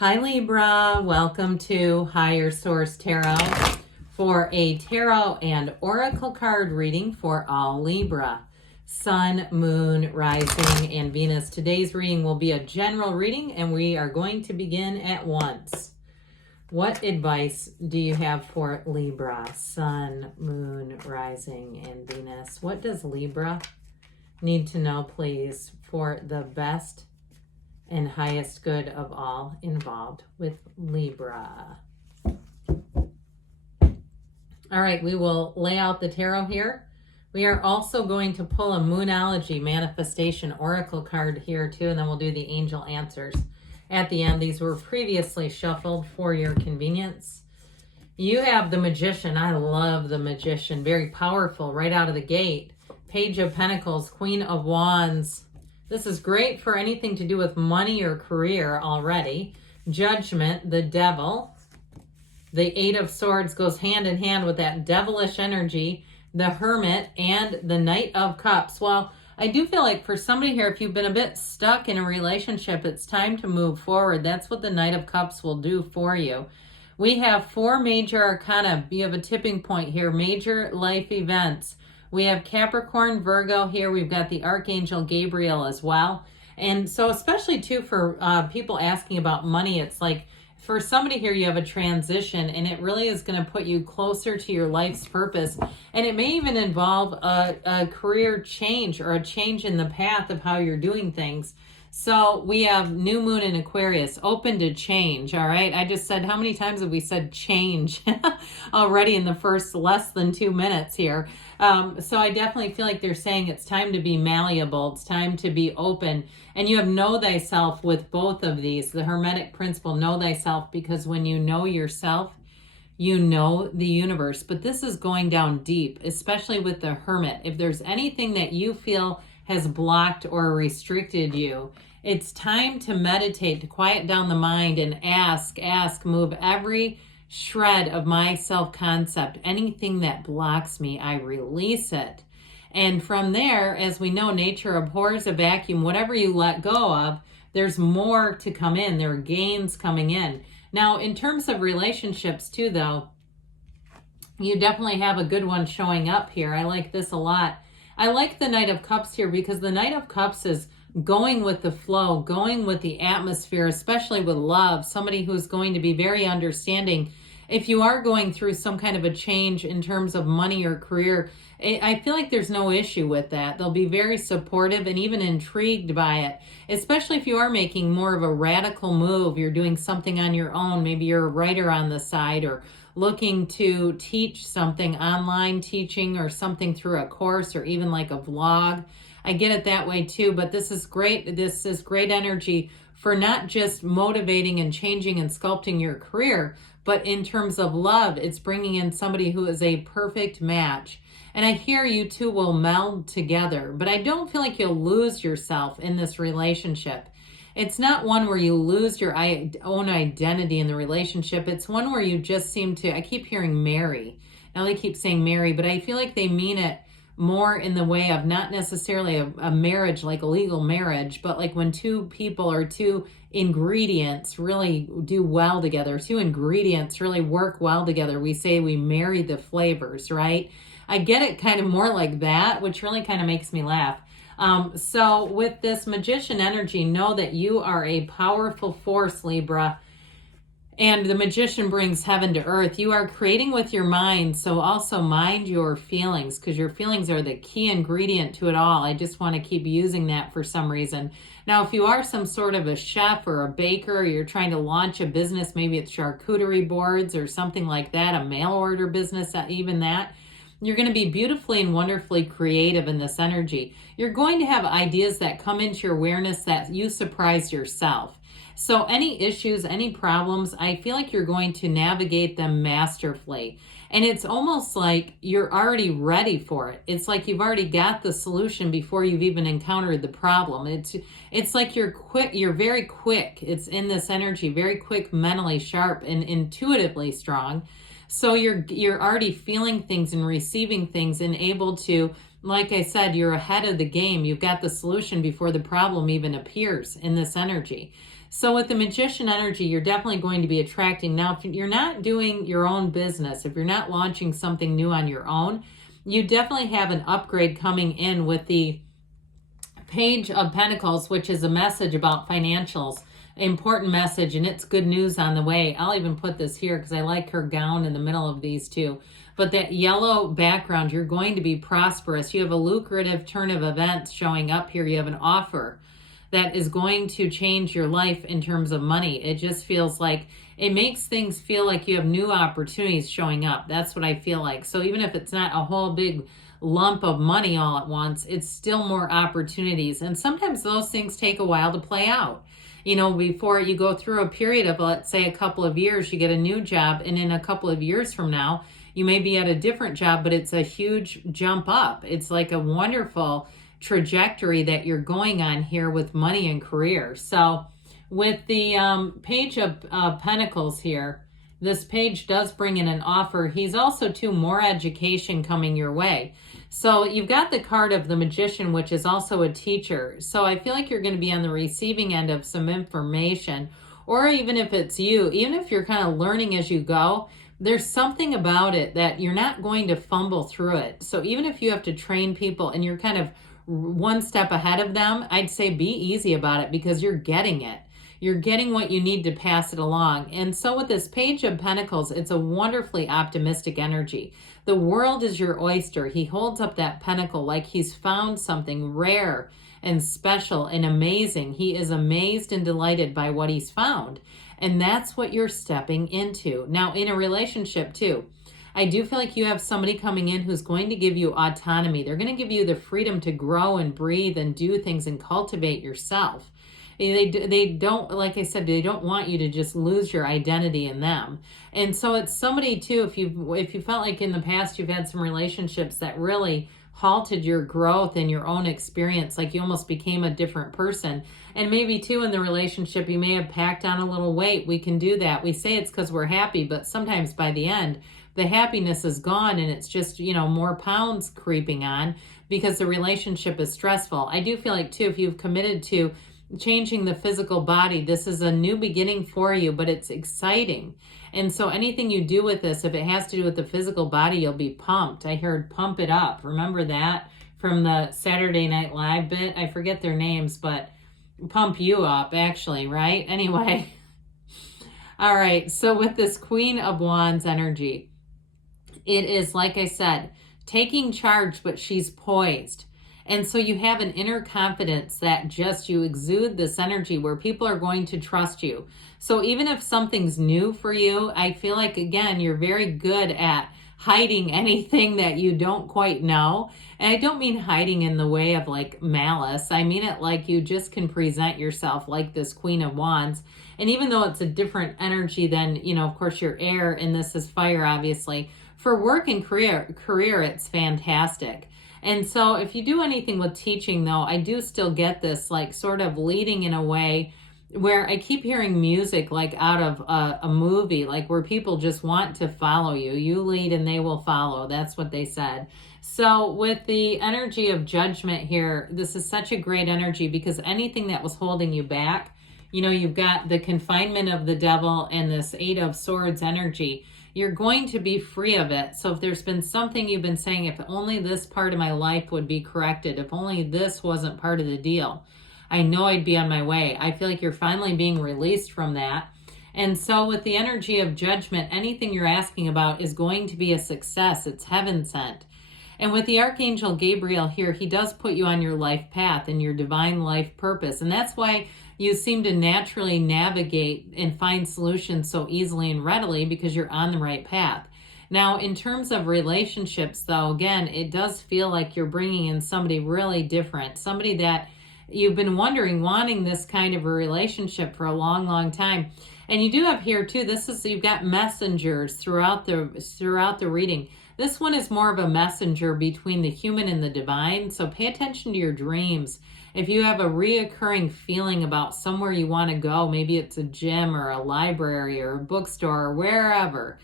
Hi Libra, welcome to Higher Source Tarot for a tarot and oracle card reading for all Libra, Sun, Moon, Rising, and Venus. Today's reading will be a general reading and we are going to begin at once. What advice do you have for Libra, Sun, Moon, Rising, and Venus? What does Libra need to know, please, for the best and highest good of all involved with Libra? All right, we will lay out the tarot here. We are also going to pull a Moonology Manifestation Oracle card here too, and then we'll do the angel answers at the end. These were previously shuffled for your convenience. You have the Magician. I love the Magician. Very powerful right out of the gate. Page of Pentacles, Queen of Wands. This is great for anything to do with money or career already. Judgment, the Devil. The Eight of Swords goes hand in hand with that devilish energy. The Hermit and the Knight of Cups. Well, I do feel like for somebody here, if you've been a bit stuck in a relationship, it's time to move forward. That's what the Knight of Cups will do for you. We have four major arcana. You have a tipping point here. Major life events. We have Capricorn, Virgo here. We've got the Archangel Gabriel as well. And so especially too for people asking about money, it's like for somebody here, you have a transition and it really is going to put you closer to your life's purpose. And it may even involve a career change or a change in the path of how you're doing things. So we have new moon in Aquarius, open to change, all right? I just said, how many times have we said change already in the first less than 2 minutes here? So I definitely feel like they're saying it's time to be malleable. It's time to be open. And you have know thyself with both of these. The Hermetic principle, know thyself, because when you know yourself, you know the universe. But this is going down deep, especially with the Hermit. If there's anything that you feel has blocked or restricted you, it's time to meditate, to quiet down the mind and ask, move every shred of my self-concept. Anything that blocks me, I release it. And from there, as we know, nature abhors a vacuum. Whatever you let go of, there's more to come in. There are gains coming in. Now, in terms of relationships too, though, you definitely have a good one showing up here. I like this a lot. I like the Knight of Cups here because the Knight of Cups is going with the flow, going with the atmosphere, especially with love, somebody who's going to be very understanding. If you are going through some kind of a change in terms of money or career, I feel like there's no issue with that. They'll be very supportive and even intrigued by it, especially if you are making more of a radical move. You're doing something on your own. Maybe you're a writer on the side or looking to teach something, online teaching or something through a course or even like a vlog. I get it that way too, but this is great. This is great energy for not just motivating and changing and sculpting your career, but in terms of love, it's bringing in somebody who is a perfect match. And I hear you two will meld together, but I don't feel like you'll lose yourself in this relationship. It's not one where you lose your own identity in the relationship. It's one where you just seem to, I keep hearing marry. Now they keep saying marry, but I feel like they mean it more in the way of not necessarily a marriage, like a legal marriage, but like when two people or two ingredients really do well together, two ingredients really work well together. We say we marry the flavors, right? I get it kind of more like that, which really kind of makes me laugh. So with this Magician energy, know that you are a powerful force, Libra. And the Magician brings heaven to earth. You are creating with your mind, so also mind your feelings, because your feelings are the key ingredient to it all. I just want to keep using that for some reason. Now, if you are some sort of a chef or a baker, or you're trying to launch a business, maybe it's charcuterie boards or something like that, a mail order business, even that, you're going to be beautifully and wonderfully creative in this energy. You're going to have ideas that come into your awareness that you surprise yourself. So any issues, any problems, I feel like you're going to navigate them masterfully. And it's almost like you're already ready for it. It's like you've already got the solution before you've even encountered the problem. It's like you're quick, you're very quick. It's in this energy, very quick, mentally sharp and intuitively strong. So you're already feeling things and receiving things and able to, like I said, you're ahead of the game. You've got the solution before the problem even appears in this energy. So with the Magician energy, you're definitely going to be attracting. Now, if you're not doing your own business, if you're not launching something new on your own, you definitely have an upgrade coming in with the Page of Pentacles, which is a message about financials, important message, and it's good news on the way. I'll even put this here because I like her gown in the middle of these two. But that yellow background, you're going to be prosperous. You have a lucrative turn of events showing up here. You have an offer that is going to change your life in terms of money. It just feels like, it makes things feel like you have new opportunities showing up. That's what I feel like. So even if it's not a whole big lump of money all at once, it's still more opportunities. And sometimes those things take a while to play out. You know, before you go through a period of, let's say, a couple of years, you get a new job, and in a couple of years from now, you may be at a different job, but it's a huge jump up. It's like a wonderful trajectory that you're going on here with money and career. So with the Page of Pentacles here, this page does bring in an offer. He's also too more education coming your way. So you've got the card of the Magician, which is also a teacher. So I feel like you're going to be on the receiving end of some information, or even if it's you, even if you're kind of learning as you go, there's something about it that you're not going to fumble through it. So even if you have to train people and you're kind of one step ahead of them, I'd say be easy about it because you're getting it. You're getting what you need to pass it along. And so with this Page of Pentacles, it's a wonderfully optimistic energy. The world is your oyster. He holds up that pentacle like he's found something rare and special and amazing. He is amazed and delighted by what he's found. And that's what you're stepping into. Now, in a relationship too, I do feel like you have somebody coming in who's going to give you autonomy. They're going to give you the freedom to grow and breathe and do things and cultivate yourself. They don't, like I said, they don't want you to just lose your identity in them. And so it's somebody too, if you felt like in the past you've had some relationships that really halted your growth and your own experience, like you almost became a different person. And maybe too in the relationship you may have packed on a little weight. We can do that. We say it's because we're happy, but sometimes by the end the happiness is gone and it's just, you know, more pounds creeping on because the relationship is stressful. I do feel like too, if you've committed to changing the physical body, this is a new beginning for you, but it's exciting. And so anything you do with this, if it has to do with the physical body, you'll be pumped. I heard pump it up. Remember that from the Saturday Night Live bit? I forget their names, but pump you up actually, right? Anyway. All right. So with this Queen of Wands energy, it is, like I said, taking charge, but she's poised. And so you have an inner confidence that just you exude this energy where people are going to trust you. So even if something's new for you, I feel like, again, you're very good at hiding anything that you don't quite know. And I don't mean hiding in the way of like malice. I mean it like you just can present yourself like this Queen of Wands. And even though it's a different energy than, you know, of course, your air and this is fire, obviously, for work and career, it's fantastic. And so if you do anything with teaching, though, I do still get this like sort of leading in a way where I keep hearing music like out of a movie, like where people just want to follow you. You lead and they will follow. That's what they said. So with the energy of Judgment here, this is such a great energy because anything that was holding you back, you know, you've got the confinement of the devil and this Eight of Swords energy. You're going to be free of it. So if there's been something you've been saying, if only this part of my life would be corrected, if only this wasn't part of the deal, I know I'd be on my way. I feel like you're finally being released from that. And so with the energy of Judgment, anything you're asking about is going to be a success. It's heaven sent. And with the Archangel Gabriel here, he does put you on your life path and your divine life purpose. And that's why you seem to naturally navigate and find solutions so easily and readily because you're on the right path. Now, in terms of relationships, though, again, it does feel like you're bringing in somebody really different, somebody that you've been wanting this kind of a relationship for a long, long time. And you do have here, too, you've got messengers throughout the reading. This one is more of a messenger between the human and the divine. So pay attention to your dreams. If you have a reoccurring feeling about somewhere you want to go, maybe it's a gym or a library or a bookstore or wherever,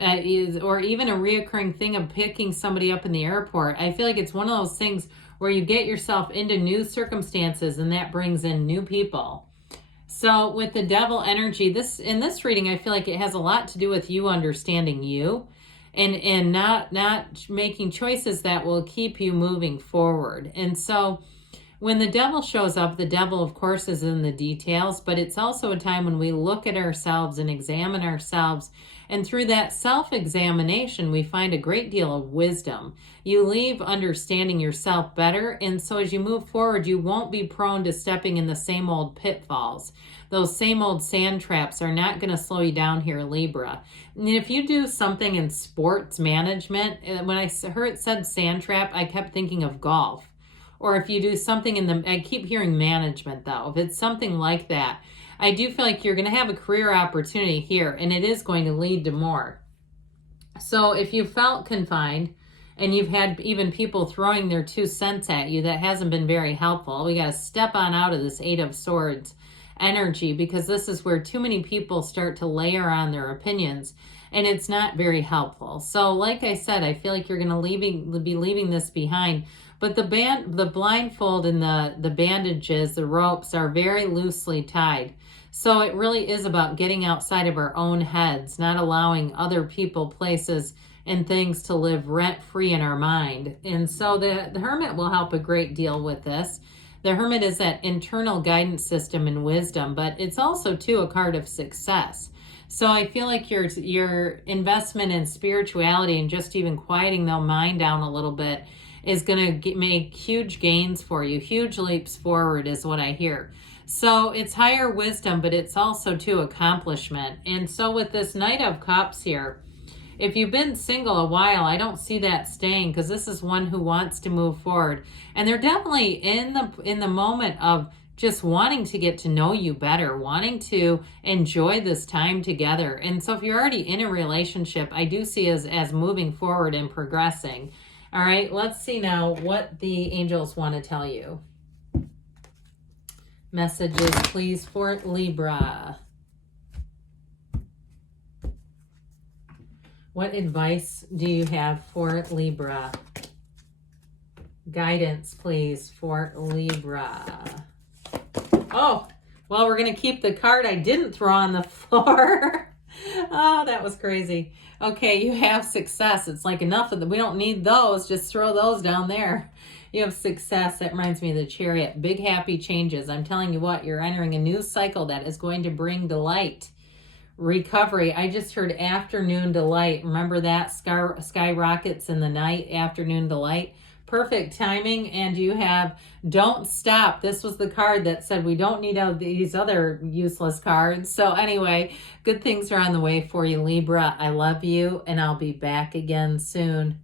or even a reoccurring thing of picking somebody up in the airport, I feel like it's one of those things where you get yourself into new circumstances and that brings in new people. So with the devil energy, in this reading, I feel like it has a lot to do with you understanding you and not making choices that will keep you moving forward. And so when the devil shows up, the devil, of course, is in the details, but it's also a time when we look at ourselves and examine ourselves. And through that self-examination, we find a great deal of wisdom. You leave understanding yourself better. And so as you move forward, you won't be prone to stepping in the same old pitfalls. Those same old sand traps are not going to slow you down here, Libra. And if you do something in sports management, when I heard it said sand trap, I kept thinking of golf. Or if you do something I keep hearing management though, if it's something like that, I do feel like you're going to have a career opportunity here, and it is going to lead to more. So if you felt confined and you've had even people throwing their 2 cents at you, that hasn't been very helpful. We got to step on out of this 8 of Swords energy, because this is where too many people start to layer on their opinions, and it's not very helpful. So like I said, I feel like you're going to be leaving this behind. But the blindfold and the bandages, the ropes are very loosely tied. So it really is about getting outside of our own heads, not allowing other people, places, and things to live rent-free in our mind. And so the Hermit will help a great deal with this. The Hermit is that internal guidance system and wisdom, but it's also, too, a card of success. So I feel like your investment in spirituality and just even quieting the mind down a little bit is going to make huge gains for you. Huge leaps forward is what I hear. So it's higher wisdom, but it's also, too, accomplishment. And so with this Knight of Cups here, if you've been single a while, I don't see that staying, because this is one who wants to move forward. And they're definitely in the moment of just wanting to get to know you better, wanting to enjoy this time together. And so if you're already in a relationship, I do see as moving forward and progressing. All right, let's see now what the angels want to tell you. Messages, please, for Libra. What advice do you have for Libra? Guidance, please, for Libra. Oh, well, we're going to keep the card I didn't throw on the floor. Oh, that was crazy. Okay, you have success. It's like enough of them. We don't need those. Just throw those down there. You have success. That reminds me of the Chariot. Big happy changes. I'm telling you what, you're entering a new cycle that is going to bring delight. Recovery. I just heard afternoon delight. Remember that? Skyrockets in the night, afternoon delight. Perfect timing. And you have don't stop. This was the card that said we don't need these other useless cards. So anyway, good things are on the way for you, Libra. I love you, and I'll be back again soon.